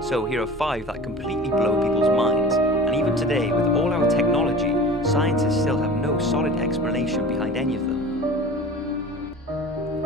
So here are 5 that completely blow people's minds, and even today, with all our technology, scientists still have no solid explanation behind any of them.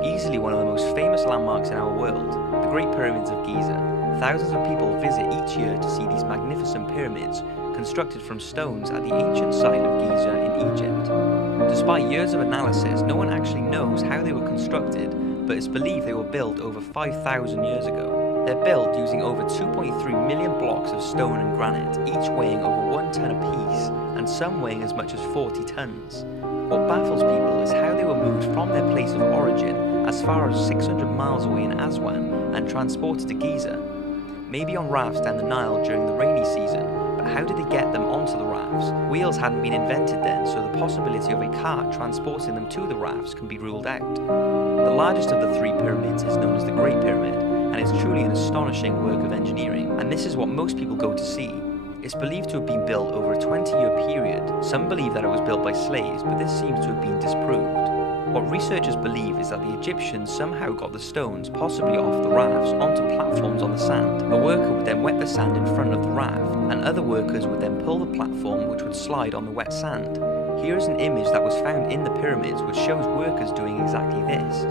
Easily one of the most famous landmarks in our world, the Great Pyramids of Giza. Thousands of people visit each year to see these magnificent pyramids, constructed from stones at the ancient site of Giza in Egypt. Despite years of analysis, no one actually knows how they were constructed, but it's believed they were built over 5,000 years ago. They're built using over 2.3 million blocks of stone and granite, each weighing over 1 ton apiece, and some weighing as much as 40 tons. What baffles people is how they were moved from their place of origin as far as 600 miles away in Aswan and transported to Giza. Maybe on rafts down the Nile during the rainy season, but how did they get them onto the rafts? Wheels hadn't been invented then, so the possibility of a cart transporting them to the rafts can be ruled out. The largest of the 3 pyramids is known as the Great Pyramid, and it's truly an astonishing work of engineering, and this is what most people go to see. It's believed to have been built over a 20-year period. Some believe that it was built by slaves, but this seems to have been disproved. What researchers believe is that the Egyptians somehow got the stones, possibly off the rafts, onto platforms on the sand. A worker would then wet the sand in front of the raft, and other workers would then pull the platform, which would slide on the wet sand. Here is an image that was found in the pyramids which shows workers doing exactly this.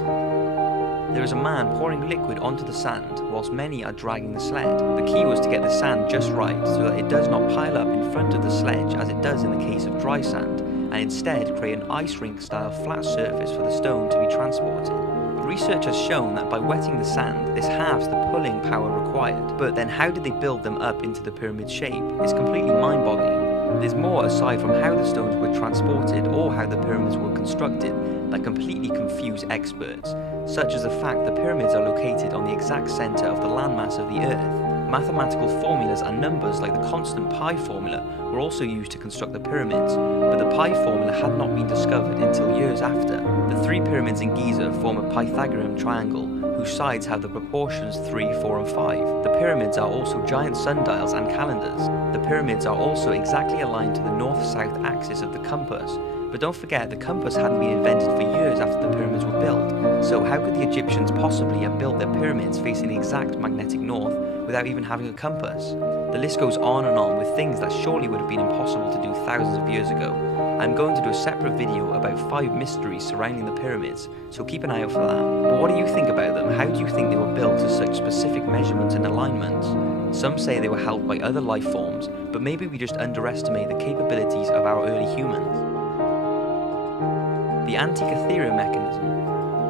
There is a man pouring liquid onto the sand, whilst many are dragging the sled. The key was to get the sand just right, so that it does not pile up in front of the sledge as it does in the case of dry sand, and instead create an ice rink style flat surface for the stone to be transported. The research has shown that by wetting the sand, this halves the pulling power required. But then how did they build them up into the pyramid shape? It's completely mind-boggling. There's more aside from how the stones were transported or how the pyramids were constructed that completely confuse experts, such as the fact the pyramids are located on the exact center of the landmass of the Earth. Mathematical formulas and numbers like the constant pi formula were also used to construct the pyramids, but the pi formula had not been discovered until years after. The 3 pyramids in Giza form a Pythagorean triangle, whose sides have the proportions 3, 4 and 5. The pyramids are also giant sundials and calendars. The pyramids are also exactly aligned to the north-south axis of the compass, but don't forget the compass hadn't been invented for years after the pyramids were built, so how could the Egyptians possibly have built their pyramids facing the exact magnetic north without even having a compass? The list goes on and on with things that surely would have been impossible to do thousands of years ago. I'm going to do a separate video about 5 mysteries surrounding the pyramids, so keep an eye out for that. But what do you think about them? How do you think they were built to such specific measurements and alignments? Some say they were helped by other life forms, but maybe we just underestimate the capabilities of our early humans. The Antikythera mechanism.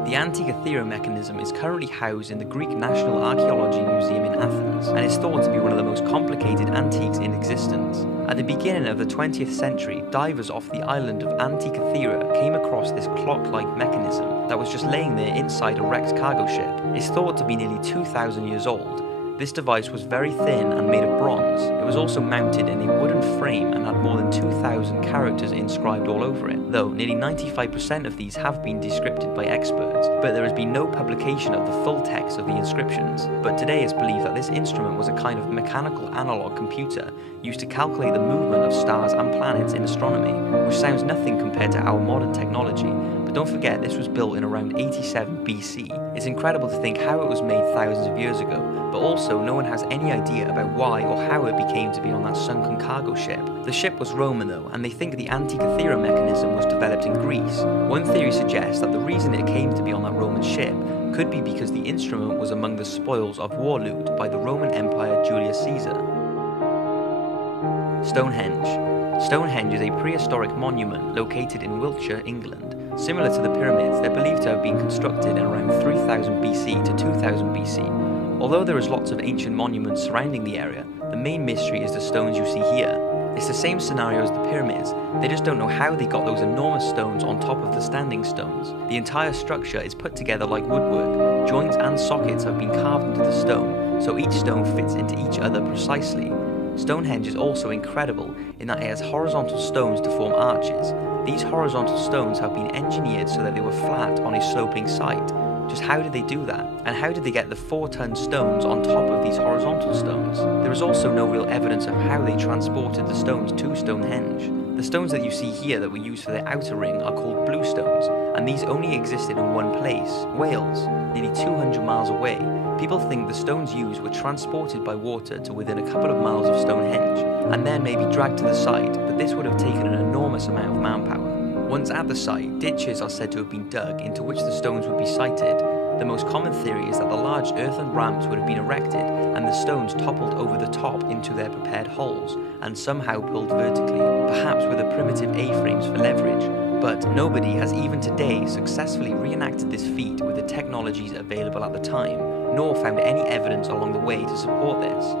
The Antikythera mechanism is currently housed in the Greek National Archaeology Museum in Athens, and is thought to be one of the most complicated antiques in existence. At the beginning of the 20th century, divers off the island of Antikythera came across this clock-like mechanism that was just laying there inside a wrecked cargo ship. It's thought to be nearly 2,000 years old. This device was very thin and made of bronze. It was also mounted in a wooden frame and had more than 2,000 characters inscribed all over it, though nearly 95% of these have been decrypted by experts, but there has been no publication of the full text of the inscriptions. But today it's believed that this instrument was a kind of mechanical analog computer used to calculate the movement of stars and planets in astronomy, which sounds nothing compared to our modern technology. But don't forget, this was built in around 87 BC. It's incredible to think how it was made thousands of years ago, but also no one has any idea about why or how it became to be on that sunken cargo ship. The ship was Roman though, and they think the Antikythera mechanism was developed in Greece. One theory suggests that the reason it came to be on that Roman ship could be because the instrument was among the spoils of war loot by the Roman Empire Julius Caesar. Stonehenge. Stonehenge is a prehistoric monument located in Wiltshire, England. Similar to the pyramids, they're believed to have been constructed in around 3000 BC to 2000 BC. Although there is lots of ancient monuments surrounding the area, the main mystery is the stones you see here. It's the same scenario as the pyramids, they just don't know how they got those enormous stones on top of the standing stones. The entire structure is put together like woodwork. Joints and sockets have been carved into the stone, so each stone fits into each other precisely. Stonehenge is also incredible in that it has horizontal stones to form arches. These horizontal stones have been engineered so that they were flat on a sloping site. Just how did they do that? And how did they get the 4-ton stones on top of these horizontal stones? There is also no real evidence of how they transported the stones to Stonehenge. The stones that you see here that were used for the outer ring are called blue stones, and these only existed in one place, Wales, nearly 200 miles away. People think the stones used were transported by water to within a couple of miles of Stonehenge, and then maybe dragged to the site, but this would have taken an enormous amount of manpower. Once at the site, ditches are said to have been dug into which the stones would be sited. The most common theory is that the large earthen ramps would have been erected and the stones toppled over the top into their prepared holes and somehow pulled vertically, perhaps with a primitive A-frames for leverage. But nobody has even today successfully reenacted this feat with the technologies available at the time, nor found any evidence along the way to support this.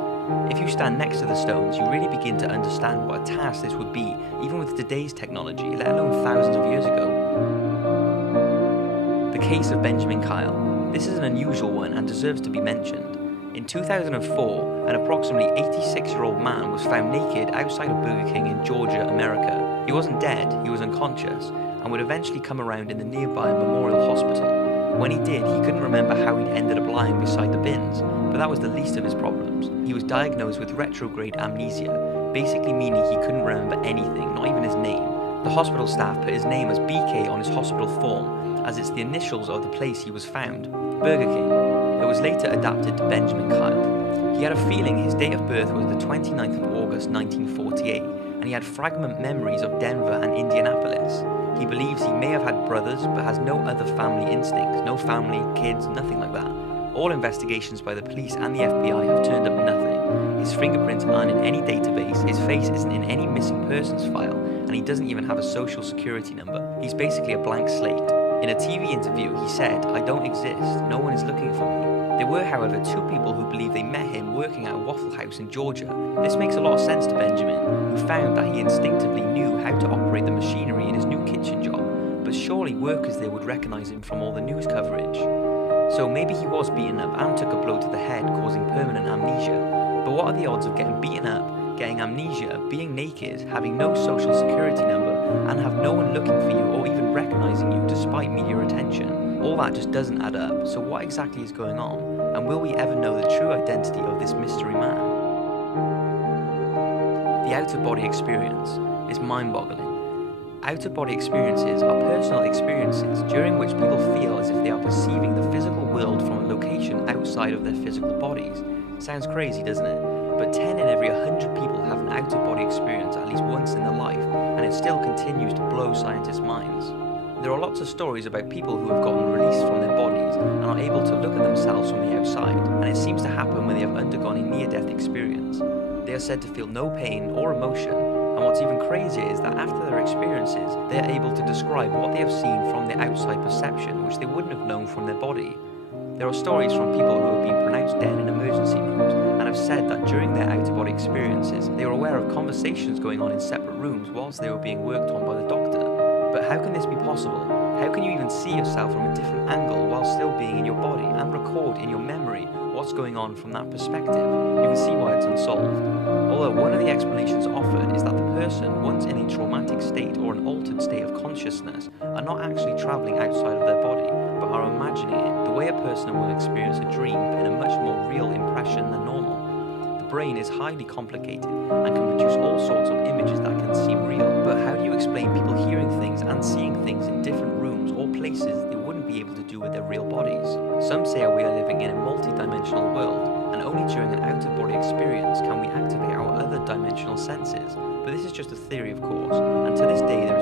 If you stand next to the stones, you really begin to understand what a task this would be, even with today's technology, let alone thousands of years ago. The case of Benjamin Kyle. This is an unusual one and deserves to be mentioned. In 2004, an approximately 86-year-old man was found naked outside of Burger King in Georgia, America. He wasn't dead, he was unconscious, and would eventually come around in the nearby Memorial Hospital. When he did, he couldn't remember how he'd ended up lying beside the bins, but that was the least of his problems. He was diagnosed with retrograde amnesia, basically meaning he couldn't remember anything, not even his name. The hospital staff put his name as BK on his hospital form, as it's the initials of the place he was found, Burger King. It was later adapted to Benjamin Kyle. He had a feeling his date of birth was the 29th of August 1948, and he had fragment memories of Denver and Indianapolis. He believes he may have had brothers, but has no other family instincts, no family, kids, nothing like that. All investigations by the police and the FBI have turned up nothing. His fingerprints aren't in any database, his face isn't in any missing persons file, and he doesn't even have a social security number. He's basically a blank slate. In a TV interview, he said, "I don't exist, no one is looking for me." There were, however, two people who believe they met him working at a Waffle House in Georgia. This makes a lot of sense to Benjamin, who found that he instinctively knew how to operate the machinery in his new kitchen job, but surely workers there would recognize him from all the news coverage. So maybe he was beaten up and took a blow to the head, causing permanent amnesia. But what are the odds of getting beaten up, getting amnesia, being naked, having no social security number, and have no one looking for you or even recognizing you despite media attention? All that just doesn't add up, so what exactly is going on? And will we ever know the true identity of this mystery man? The out-of-body experience is mind-boggling. Out-of-body experiences are personal experiences during which people feel as if they are perceiving the physical world from a location outside of their physical bodies. Sounds crazy, doesn't it? But 10 in every 100 people have an out-of-body experience at least once in their life, and it still continues to blow scientists' minds. There are lots of stories about people who have gotten released from their bodies and are able to look at themselves from the outside, and it seems to happen when they have undergone a near-death experience. They are said to feel no pain or emotion, and what's even crazier is that after their experiences, they are able to describe what they have seen from their outside perception, which they wouldn't have known from their body. There are stories from people who have been pronounced dead in emergency rooms and have said that during their out-of-body experiences, they were aware of conversations going on in separate rooms whilst they were being worked on by the doctor. But how can this be possible? How can you even see yourself from a different angle while still being in your body and record in your memory what's going on from that perspective? You can see why it's unsolved. Although one of the explanations offered is that the person, once in a traumatic state or an altered state of consciousness, are not actually travelling outside of their body, but are imagining it the way a person will experience a dream but in a much more real impression than normal. The brain is highly complicated and can produce all sorts of images that can seem real, but how do you explain people hearing things and seeing things in different rooms or places they wouldn't be able to do with their real bodies? Some say we are living in a multi-dimensional world, and only during an out-of-body experience can we activate our other dimensional senses. But this is just a theory, of course, and to this day there is